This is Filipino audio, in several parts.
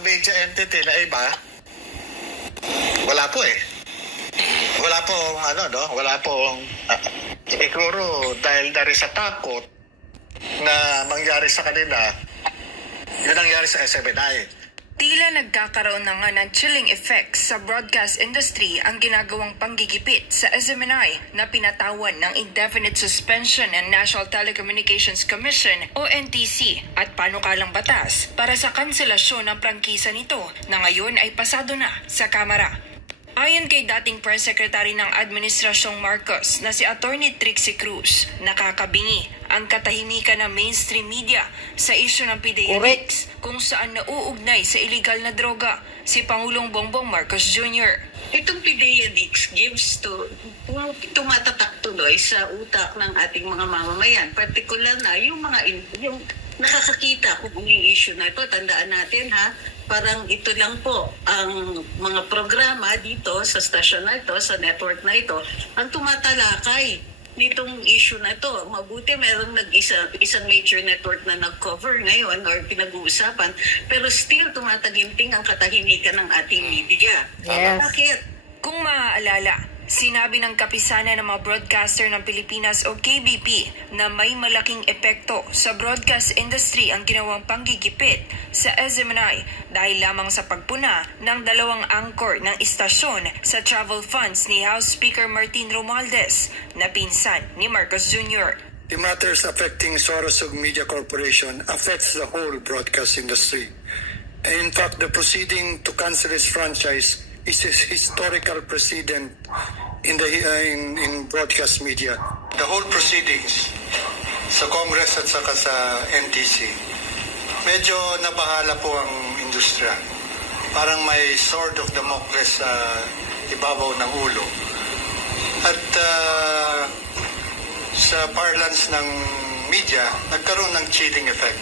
media entity na iba, wala po eh. Wala pong wala pong siguro dahil na rin sa takot na mangyari sa kanila, yun nangyari sa SMNI. Tila nagkakaroon na nga ng chilling effects sa broadcast industry ang ginagawang panggigipit sa SMNI na pinatawan ng Indefinite Suspension ng National Telecommunications Commission o NTC at panukalang batas para sa kanselasyon ng prangkisa nito na ngayon ay pasado na sa Kamara. Ayon kay dating Press Secretary ng Administrasyong Marcos na si Attorney Trixie Cruz, nakakabingi ang katahimikan ng mainstream media sa isyu ng PDEA leaks kung saan nauugnay sa illegal na droga si Pangulong Bongbong Marcos Jr. Itong PDEA leaks tumatatak tuloy sa utak ng ating mga mamamayan. Partikular na yung nakakakita kung yung issue na ito. Tandaan natin parang ito lang po ang mga programa dito sa stasyon na ito, sa network na ito, ang tumatalakay nitong issue na ito. Mabuti merong isang major network na nag-cover ngayon or pinag-uusapan, pero still tumataginting ang katahimikan ng ating media. Yes. Bakit? Kung maaalala, sinabi ng kapisanan ng mga broadcaster ng Pilipinas o KBP na may malaking epekto sa broadcast industry ang ginawang panggigipit sa SMNI dahil lamang sa pagpuna ng dalawang anchor ng istasyon sa travel funds ni House Speaker Martin Romualdez na pinsan ni Marcos Jr. The matters affecting Sorosog Media Corporation affects the whole broadcast industry. In fact, the proceeding to cancel its franchise is a historical precedent in broadcast media. The whole proceedings sa Congress at saka sa NTC, medyo nabahala po ang industriya. Parang may sword of Damocles sa ibabaw ng ulo. At sa parlance ng media, nagkaroon ng chilling effect.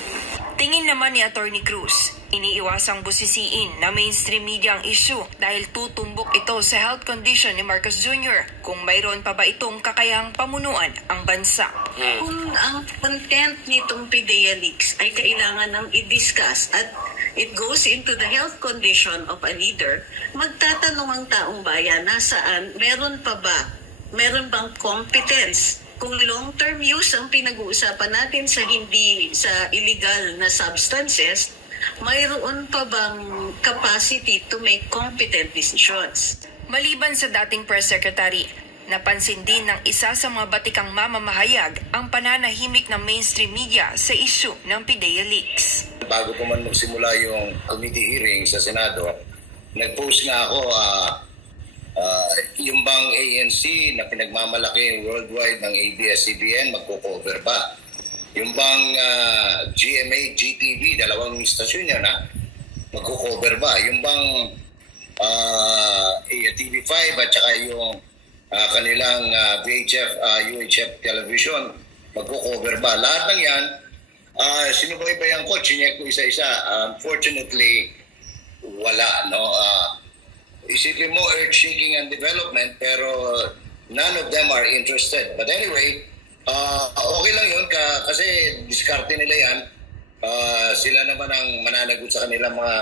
Tingin naman ni Attorney Cruz, iniiwasang busisiin na mainstream media ang issue dahil tutumbok ito sa health condition ni Marcos Jr. kung mayroon pa ba itong kakayahang pamunuan ang bansa. Kung ang content nitong PDEA leaks ay kailangan ng i-discuss at it goes into the health condition of a leader, magtatanong ang taong bayan nasaan, meron bang competence? Kung long-term use ang pinag-uusapan natin sa illegal na substances, mayroon pa bang capacity to make competent decisions? Maliban sa dating press secretary, napansin din ng isa sa mga batikang mamamahayag ang pananahimik ng mainstream media sa issue ng PDEA leaks. Bago pa man magsimula yung committee hearing sa Senado, nag-post nga ako yung bang ANC na pinagmamalaki worldwide ng ABS-CBN magko-cover ba? Yung bang GMA, GTV, dalawang istasyon yan magko-cover ba? Yung bang TV5 at saka yung kanilang VHF, UHF television magko-cover ba? Lahat ng yan, sinubaybayan ko, chinek ko isa-isa. Unfortunately, wala, no? Isipin mo, earth-shaking and development, pero none of them are interested. But anyway, okay lang yun kasi diskarte nila yan. Sila naman ang mananagot sa kanilang mga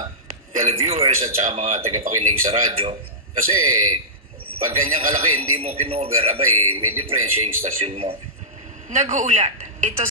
televiewers at saka mga tagapakinig sa radyo. Kasi pag ganyang kalaki, hindi mo kinover, abay, may difference yung station mo. Nag-uulat. Ito